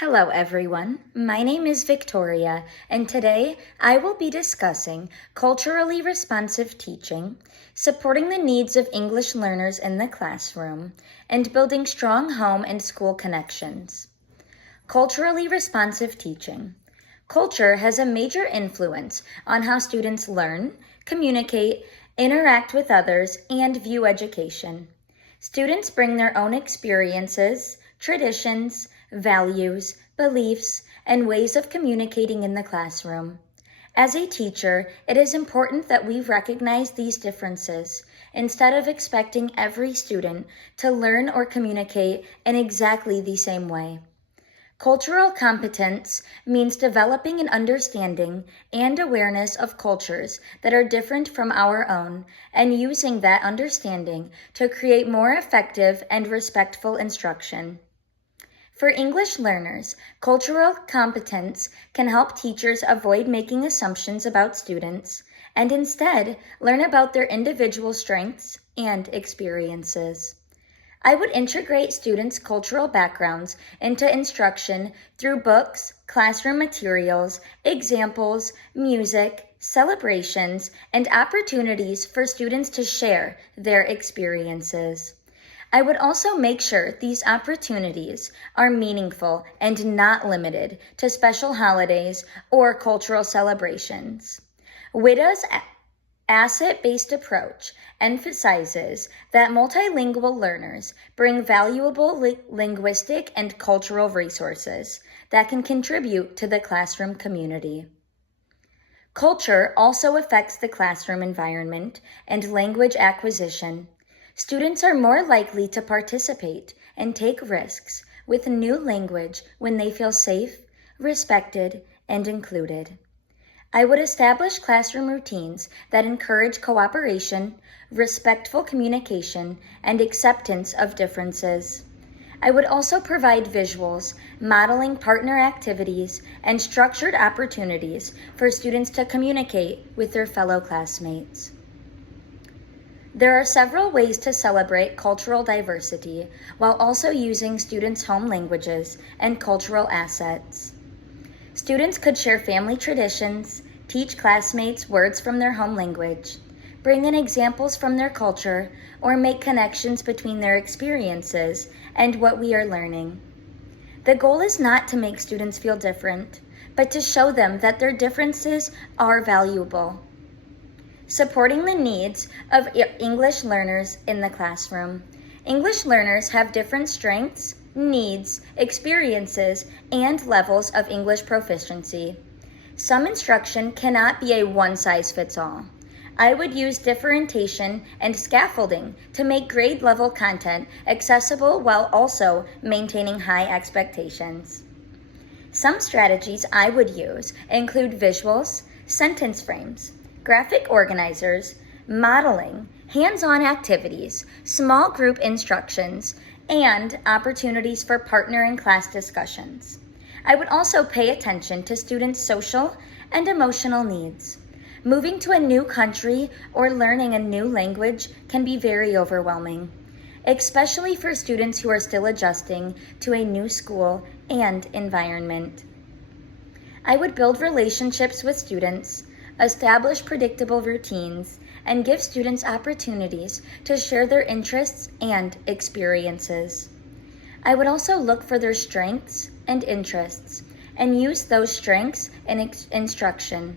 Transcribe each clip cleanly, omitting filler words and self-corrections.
Hello everyone, my name is Victoria, and today I will be discussing culturally responsive teaching, supporting the needs of English learners in the classroom, and building strong home and school connections. Culturally responsive teaching. Culture has a major influence on how students learn, communicate, interact with others, and view education. Students bring their own experiences, traditions, values, beliefs, and ways of communicating in the classroom. As a teacher, it is important that we recognize these differences instead of expecting every student to learn or communicate in exactly the same way. Cultural competence means developing an understanding and awareness of cultures that are different from our own and using that understanding to create more effective and respectful instruction. For English learners, cultural competence can help teachers avoid making assumptions about students and instead learn about their individual strengths and experiences. I would integrate students' cultural backgrounds into instruction through books, classroom materials, examples, music, celebrations, and opportunities for students to share their experiences. I would also make sure these opportunities are meaningful and not limited to special holidays or cultural celebrations. WIDA's asset-based approach emphasizes that multilingual learners bring valuable linguistic and cultural resources that can contribute to the classroom community. Culture also affects the classroom environment and language acquisition. Students are more likely to participate and take risks with new language when they feel safe, respected, and included. I would establish classroom routines that encourage cooperation, respectful communication, and acceptance of differences. I would also provide visuals, modeling partner activities, and structured opportunities for students to communicate with their fellow classmates. There are several ways to celebrate cultural diversity while also using students' home languages and cultural assets. Students could share family traditions, teach classmates words from their home language, bring in examples from their culture, or make connections between their experiences and what we are learning. The goal is not to make students feel different, but to show them that their differences are valuable. Supporting the needs of English learners in the classroom. English learners have different strengths, needs, experiences, and levels of English proficiency. Some instruction cannot be a one-size-fits-all. I would use differentiation and scaffolding to make grade-level content accessible while also maintaining high expectations. Some strategies I would use include visuals, sentence frames, graphic organizers, modeling, hands-on activities, small group instructions, and opportunities for partner and class discussions. I would also pay attention to students' social and emotional needs. Moving to a new country or learning a new language can be very overwhelming, especially for students who are still adjusting to a new school and environment. I would build relationships with students, establish predictable routines, and give students opportunities to share their interests and experiences. I would also look for their strengths and interests and use those strengths in instruction.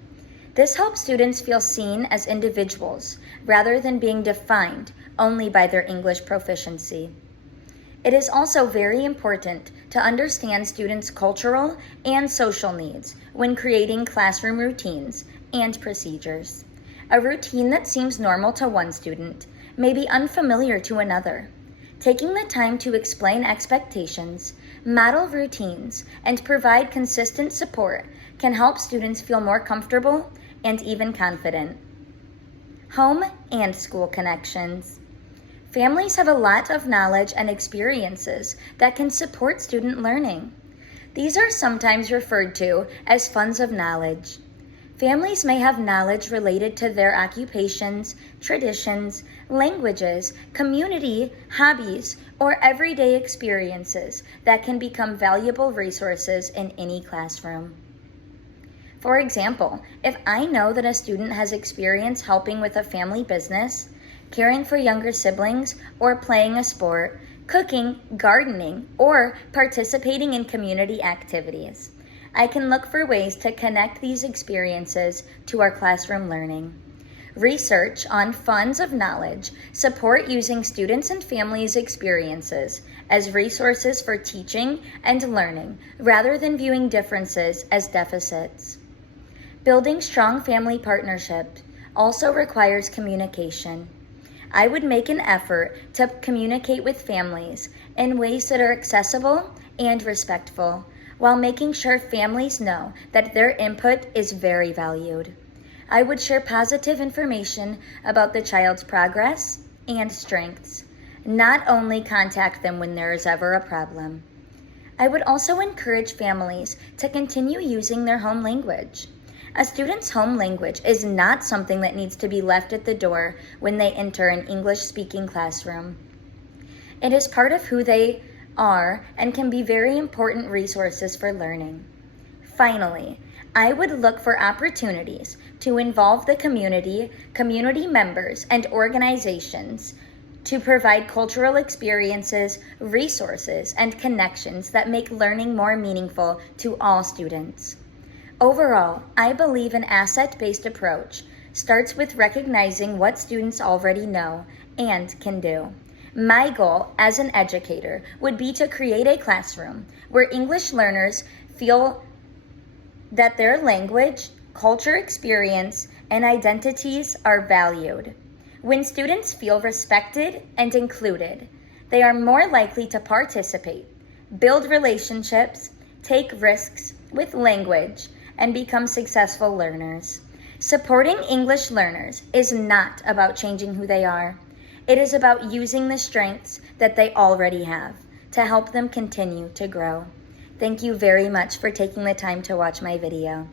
This helps students feel seen as individuals rather than being defined only by their English proficiency. It is also very important to understand students' cultural and social needs when creating classroom routines and procedures. A routine that seems normal to one student may be unfamiliar to another. Taking the time to explain expectations, model routines, and provide consistent support can help students feel more comfortable and even confident. Home and school connections. Families have a lot of knowledge and experiences that can support student learning. These are sometimes referred to as funds of knowledge. Families may have knowledge related to their occupations, traditions, languages, community, hobbies, or everyday experiences that can become valuable resources in any classroom. For example, if I know that a student has experience helping with a family business, caring for younger siblings, or playing a sport, cooking, gardening, or participating in community activities, I can look for ways to connect these experiences to our classroom learning. Research on funds of knowledge support using students' and families' experiences as resources for teaching and learning rather than viewing differences as deficits. Building strong family partnerships also requires communication. I would make an effort to communicate with families in ways that are accessible and respectful, while making sure families know that their input is very valued. I would share positive information about the child's progress and strengths, not only contact them when there is ever a problem. I would also encourage families to continue using their home language. A student's home language is not something that needs to be left at the door when they enter an English-speaking classroom. It is part of who they are and can be very important resources for learning. Finally, I would look for opportunities to involve the community members, and organizations to provide cultural experiences, resources, and connections that make learning more meaningful to all students. Overall, I believe an asset-based approach starts with recognizing what students already know and can do. My goal as an educator would be to create a classroom where English learners feel that their language, culture experience, and identities are valued. When students feel respected and included, they are more likely to participate, build relationships, take risks with language, and become successful learners. Supporting English learners is not about changing who they are. It is about using the strengths that they already have to help them continue to grow. Thank you very much for taking the time to watch my video.